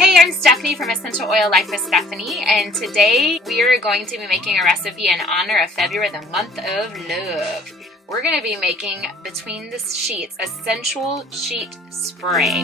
Hey, I'm Stephanie from Essential Oil Life with Stephanie, and today we are going to be making a recipe in honor of February, the month of love. We're going to be making Between the Sheets, a sensual sheet spray.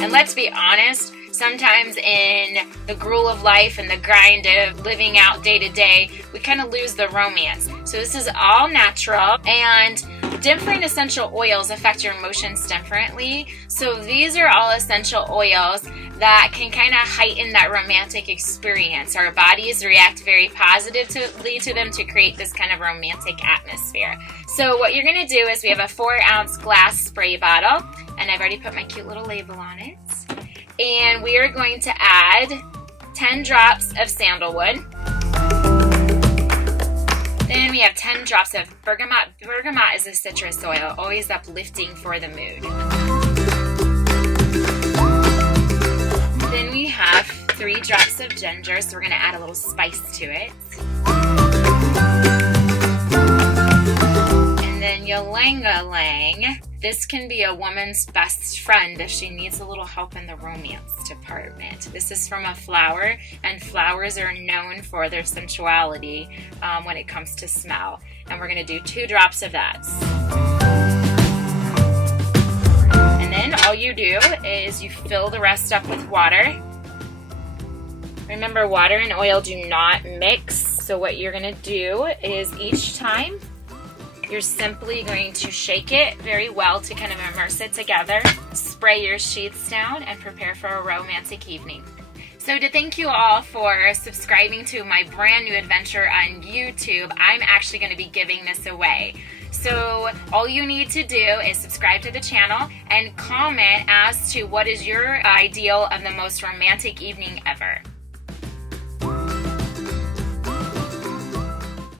And let's be honest, sometimes in the gruel of life and the grind of living out day to day, we kind of lose the romance. So this is all natural, and different essential oils affect your emotions differently. So these are all essential oils that can kind of heighten that romantic experience. Our bodies react very positively to them to create this kind of romantic atmosphere. So what you're going to do is we have a 4-ounce glass spray bottle, and I've already put my cute little label on it. And we are going to add 10 drops of sandalwood. Then we have 10 drops of bergamot. Bergamot is a citrus oil, always uplifting for the mood. Then we have 3 drops of ginger, so we're going to add a little spice to it. And then ylang-ylang. This can be a woman's best friend if she needs a little help in the romance department. This is from a flower, and flowers are known for their sensuality when it comes to smell. And we're going to do 2 drops of that. And then all you do is you fill the rest up with water. Remember, water and oil do not mix. So what you're going to do is each time you're simply going to shake it very well to kind of immerse it together, spray your sheets down, and prepare for a romantic evening. So to thank you all for subscribing to my brand new adventure on YouTube, I'm actually going to be giving this away. So all you need to do is subscribe to the channel and comment as to what is your ideal of the most romantic evening ever.